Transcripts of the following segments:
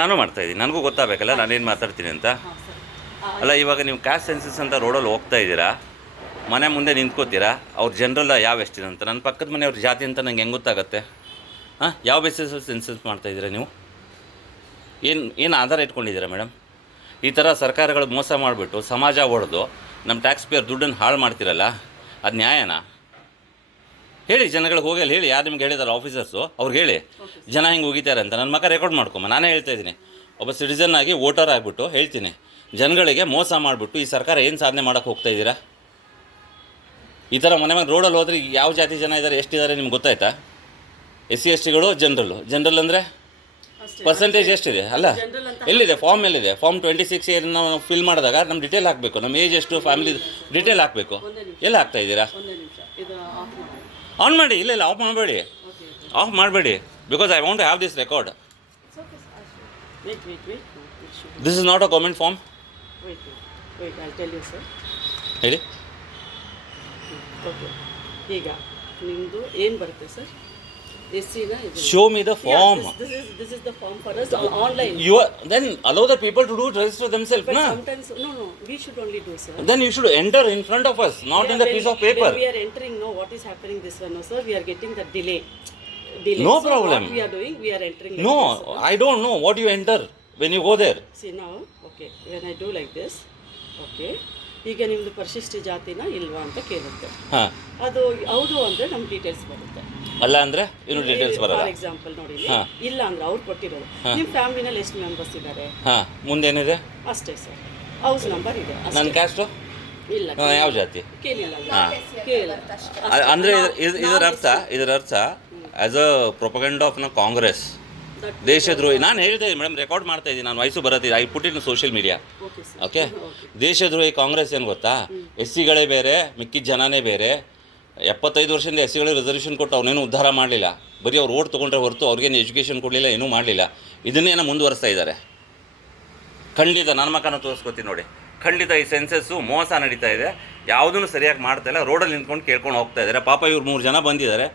ನಾನು ಮಾಡ್ತಾ ಇದ್ದೀನಿ, ನನಗೂ ಗೊತ್ತಾಗಬೇಕಲ್ಲ ನಾನೇನು ಮಾತಾಡ್ತೀನಿ ಅಂತ. ಅಲ್ಲ, ಇವಾಗ ನೀವು ಕ್ಯಾಸ್ಟ್ ಸೆನ್ಸಸ್ ಅಂತ ರೋಡಲ್ಲಿ ಹೋಗ್ತಾ ಇದ್ದೀರಾ, ಮನೆ ಮುಂದೆ ನಿಂತ್ಕೋತೀರಾ, ಅವ್ರ ಜನರಲ್ಲ ಯಾವ ಎಷ್ಟಿದೆ ಅಂತ. ನನ್ನ ಪಕ್ಕದ ಮನೆಯವ್ರ ಜಾತಿ ಅಂತ ನಂಗೆ ಹೆಂಗೆ ಗೊತ್ತಾಗುತ್ತೆ? ಹಾಂ, ಯಾವ ಬೇಸಿಸಲ್ಲಿ ಸೆನ್ಸಸ್ ಮಾಡ್ತಾಯಿದ್ದೀರಾ ನೀವು? ಏನು ಆಧಾರ ಇಟ್ಕೊಂಡಿದ್ದೀರಾ ಮೇಡಮ್? ಈ ಥರ ಸರ್ಕಾರಗಳು ಮೋಸ ಮಾಡಿಬಿಟ್ಟು ಸಮಾಜ ಹೊಡೆದು ನಮ್ಮ ಟ್ಯಾಕ್ಸ್ ಪೇಯರ್ ದುಡ್ಡನ್ನು ಹಾಳು ಮಾಡ್ತಿರಲ್ಲ, ಅದು ನ್ಯಾಯನಾ? ಹೇಳಿ ಜನಗಳಿಗೆ ಹೋಗಿ ಅಲ್ಲಿ ಹೇಳಿ, ಯಾರು ನಿಮ್ಗೆ ಹೇಳಿದಾರೆ ಆಫೀಸರ್ಸು ಅವ್ರಿಗೆ ಹೇಳಿ ಜನ ಹಿಂಗೆ ಹೋಗಿದ್ದಾರೆ ಅಂತ. ನನ್ನ ಮಕ್ಕ ರೆಕಾರ್ಡ್ ಮಾಡ್ಕೊಂಬ, ನಾನೇ ಹೇಳ್ತಾ ಇದ್ದೀನಿ, ಒಬ್ಬ ಸಿಟಿಸನ್ ಆಗಿ ವೋಟರ್ ಆಗಿಬಿಟ್ಟು ಹೇಳ್ತೀನಿ, ಜನಗಳಿಗೆ ಮೋಸ ಮಾಡಿಬಿಟ್ಟು ಈ ಸರ್ಕಾರ ಏನು ಸಾಧನೆ ಮಾಡೋಕ್ಕೆ ಹೋಗ್ತಾ ಇದ್ದೀರಾ? ಈ ಥರ ಮನೆ ಮನೆ ರೋಡಲ್ಲಿ ಹೋದ್ರೆ ಯಾವ ಜಾತಿ ಜನ ಇದ್ದಾರೆ, ಎಷ್ಟಿದ್ದಾರೆ ನಿಮ್ಗೆ ಗೊತ್ತಾಯ್ತಾ? SC ST ಗಳು ಜನರಲ್ ಅಂದರೆ ಪರ್ಸೆಂಟೇಜ್ ಎಷ್ಟಿದೆ? ಅಲ್ಲ, ಎಲ್ಲಿದೆ ಫಾರ್ಮ್? ಎಲ್ಲಿದೆ ಫಾರ್ಮ್ 26 ನಾವು ಫಿಲ್ ಮಾಡಿದಾಗ ನಮ್ಮ ಡೀಟೇಲ್ ಹಾಕಬೇಕು, ನಮ್ಮ ಏಜ್ ಎಷ್ಟು, ಫ್ಯಾಮಿಲಿ ಡೀಟೇಲ್ ಹಾಕಬೇಕು. ಎಲ್ಲ ಹಾಕ್ತಾ ಇದ್ದೀರಾ? ಆನ್ ಮಾಡಿ. ಇಲ್ಲ ಆಫ್ ಮಾಡಬೇಡಿ, because I want to have this record. This is not a government form. ಹೇಳಿ. ಈಗ ನಿಮ್ಮದು ಏನು ಬರುತ್ತೆ sir? Show me the form. This is the form for us online. Then allow the people to register themselves, But na? sometimes no, we should only do, sir. Then you should enter in front of us, not in the piece of paper. When we are entering, no, what is happening this one, no, sir? We are getting the delay. No So problem. What we are doing, we are entering. No, like this, I don't know what you enter when you go there. See now, okay. When I do like this, okay. ಈಗ ನಿಮ್ಮದು ಪರಿಶಿಷ್ಟ ಜಾತಿನ ಇಲ್ವಾ ಅಂತ ಕೇಳುತ್ತೆ. ಹಾಂ, ಅದು ಹೌದು ಅಂದರೆ ನಮ್ಮ ಡೀಟೇಲ್ಸ್ ಬರುತ್ತೆ. ಅಲ್ಲ ಅಂದರೆ ಇನ್ನು ಡೀಟೇಲ್ಸ್ ಬರಲ್ಲ. ಫಾರ್ ಎಕ್ಸಾಂಪಲ್ ನೋಡಿ, ಇಲ್ಲ ಅಂದ್ರೆ ಅವ್ರು ಕೊಟ್ಟಿರೋದು ನಿಮ್ಮ ಫ್ಯಾಮಿಲಿನಲ್ಲಿ ಎಷ್ಟು ಮೆಂಬರ್ಸ್ ಇದ್ದಾರೆ, ಹಾಂ, ಮುಂದೇನಿದೆ ಅಷ್ಟೇ ಸರ್. ಹೌಸ್ ನಂಬರ್ ಇದೆ. ನನ್ನ ಕ್ಯಾಸ್ಟು ಇಲ್ಲ, ಯಾವ ಜಾತಿ ಕೇಳಿಲ್ಲ. ಹಾಂ, ಅಂದರೆ ಇದರ ಅರ್ಥ as a propaganda of Congress, ದೇಶದ್ರೋಹಿ. ನಾನು ಹೇಳ್ತಾ ಇದ್ದೀನಿ ಮೇಡಮ್, ರೆಕಾರ್ಡ್ ಮಾಡ್ತಾ ಇದ್ದೀನಿ, ನಾನು ವಯಸ್ಸು ಬರತ್ತಿದೆ, I put in social media. Okay, ದೇಶದ್ರೋಹಿ ಕಾಂಗ್ರೆಸ್ ಏನು ಗೊತ್ತಾ? SCಗಳೇ ಬೇರೆ, ಮಿಕ್ಕಿದ ಜನನೇ ಬೇರೆ. 75 ವರ್ಷದಿಂದ SCಗಳಿಗೆ ರಿಸರ್ವೇಷನ್ ಕೊಟ್ಟು ಅವನೇನು ಉದ್ಧಾರ ಮಾಡಲಿಲ್ಲ, ಬರೀ ಅವ್ರು ಓಟ್ ತೊಗೊಂಡ್ರೆ ಹೊರತು ಅವ್ರಿಗೇನು ಎಜುಕೇಷನ್ ಕೊಡಲಿಲ್ಲ, ಏನೂ ಮಾಡಲಿಲ್ಲ. ಇದನ್ನೇನೋ ಮುಂದುವರಿಸ್ತಾ ಇದ್ದಾರೆ. ಖಂಡಿತ ನನ್ನ ಮಕ್ಕನ ತೋರಿಸ್ಕೊತೀನಿ ನೋಡಿ, ಖಂಡಿತ ಈ ಸೆನ್ಸಸ್ಸು ಮೋಸ ನಡೀತಾ ಇದೆ, ಯಾವುದೂ ಸರಿಯಾಗಿ ಮಾಡ್ತಾ ಇಲ್ಲ. ರೋಡಲ್ಲಿ ನಿಂತ್ಕೊಂಡು ಕೇಳ್ಕೊಂಡು ಹೋಗ್ತಾ ಇದ್ದಾರೆ. ಪಾಪ ಇವ್ರು 3 ಜನ ಬಂದಿದ್ದಾರೆ,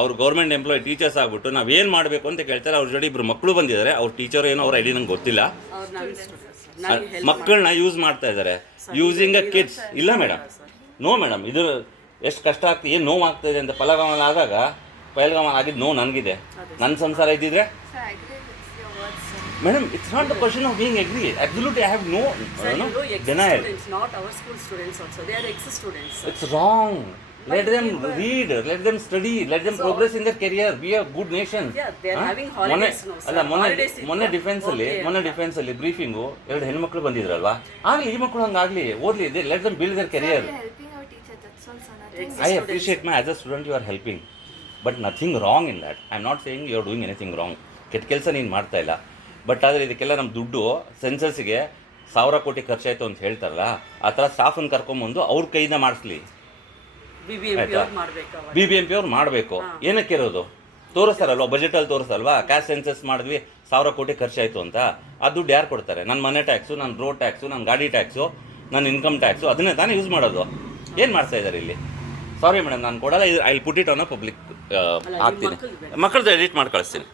ಅವ್ರು ಗೌರ್ಮೆಂಟ್ ಎಂಪ್ಲಾಯ್ ಟೀಚರ್ಸ್ ಆಗಿಬಿಟ್ಟು ನಾವೇನು ಮಾಡಬೇಕು ಅಂತ ಕೇಳ್ತಾರೆ. ಅವ್ರ ಜೊತೆ 2 ಮಕ್ಕಳು ಬಂದಿದ್ದಾರೆ, ಅವ್ರ ಟೀಚರ್ ಏನೋ ಅವ್ರ ಐಡಿ ನಂಗೆ ಗೊತ್ತಿಲ್ಲ. ಮಕ್ಕಳನ್ನ ಯೂಸ್ ಮಾಡ್ತಾ ಇದ್ದಾರೆ, ಯೂಸಿಂಗ್ ಅ ಕಿಡ್ಸ್. ಇಲ್ಲ ಮೇಡಮ್, ನೋ ಮೇಡಮ್, ಇದು ಎಷ್ಟು ಕಷ್ಟ ಆಗ್ತದೆ, ಏನು ನೋವು ಆಗ್ತಾಯಿದೆ ಅಂತ ಪಹಲ್ಗಾಮಲ್ಲಿ ಆದಾಗ, ಪಹಲ್ಗಾಮ ಆಗಿದ್ದು ನೋವು ನನಗಿದೆ. ನನ್ನ ಸಂಸಾರ ಇದ್ದಿದ್ರೆ madam, it's not the question of being agree. Absolutely I have no denial. It's wrong. Let them read, let them study, let them progress in their career, be a good nation. Yeah, they are having holidays now, sir. ಮೊನ್ನೆ ಡಿಫೆನ್ಸಲ್ಲಿ ಬ್ರೀಫಿಂಗು 2 ಹೆಣ್ಮಕ್ಳು ಬಂದಿದ್ರಲ್ವಾ, ಆಗಲಿ ಈ ಮಕ್ಕಳು ಹಂಗಾಗಲಿ, ಓದಲಿ, let them build their career. I appreciate as a student you are helping, but nothing wrong in that. I am not saying you are doing anything wrong. ಕೆಟ್ಟ ಕೆಲಸ ನೀನು ಮಾಡ್ತಾ ಇಲ್ಲ. ಬಟ್ ಆದರೆ ಇದಕ್ಕೆಲ್ಲ ನಮ್ಮ ದುಡ್ಡು ಸೆನ್ಸಸ್ಗೆ 1000 ಕೋಟಿ ಖರ್ಚಾಯಿತು ಅಂತ ಹೇಳ್ತಾರಲ್ಲ, ಆ ಥರ ಸ್ಟಾಫನ್ನು ಕರ್ಕೊಂಬಂದು ಅವ್ರ ಕೈಯಿಂದ ಮಾಡಿಸ್ಲಿ. BBMP ಅವ್ರು ಮಾಡಬೇಕು. ಏನಕ್ಕೆ ಇರೋದು ತೋರಿಸ್ತಾರಲ್ವ, ಬಜೆಟಲ್ಲಿ ತೋರಿಸಲ್ವಾ, ಕ್ಯಾಶ್ ಸೆನ್ಸಸ್ ಮಾಡಿದ್ವಿ 1000 ಕೋಟಿ ಖರ್ಚಾಯಿತು ಅಂತ. ಆ ದುಡ್ಡು ಯಾರು ಕೊಡ್ತಾರೆ? ನನ್ನ ಮನೆ ಟ್ಯಾಕ್ಸು, ನನ್ನ ರೋಡ್ ಟ್ಯಾಕ್ಸು, ನನ್ನ ಗಾಡಿ ಟ್ಯಾಕ್ಸು, ನನ್ನ ಇನ್ಕಮ್ ಟ್ಯಾಕ್ಸು, ಅದನ್ನೇ ತಾನೇ ಯೂಸ್ ಮಾಡೋದು. ಏನು ಮಾಡ್ತಾ ಇದ್ದಾರೆ ಇಲ್ಲಿ? ಸಾರಿ ಮೇಡಮ್, ನಾನು ಕೊಡಲ್ಲ. I put it on a public ಹಾಕ್ತೀನಿ. ಮಕ್ಕಳದ್ದು ಎಡಿಟ್ ಮಾಡಿ ಕಳಿಸ್ತೀನಿ.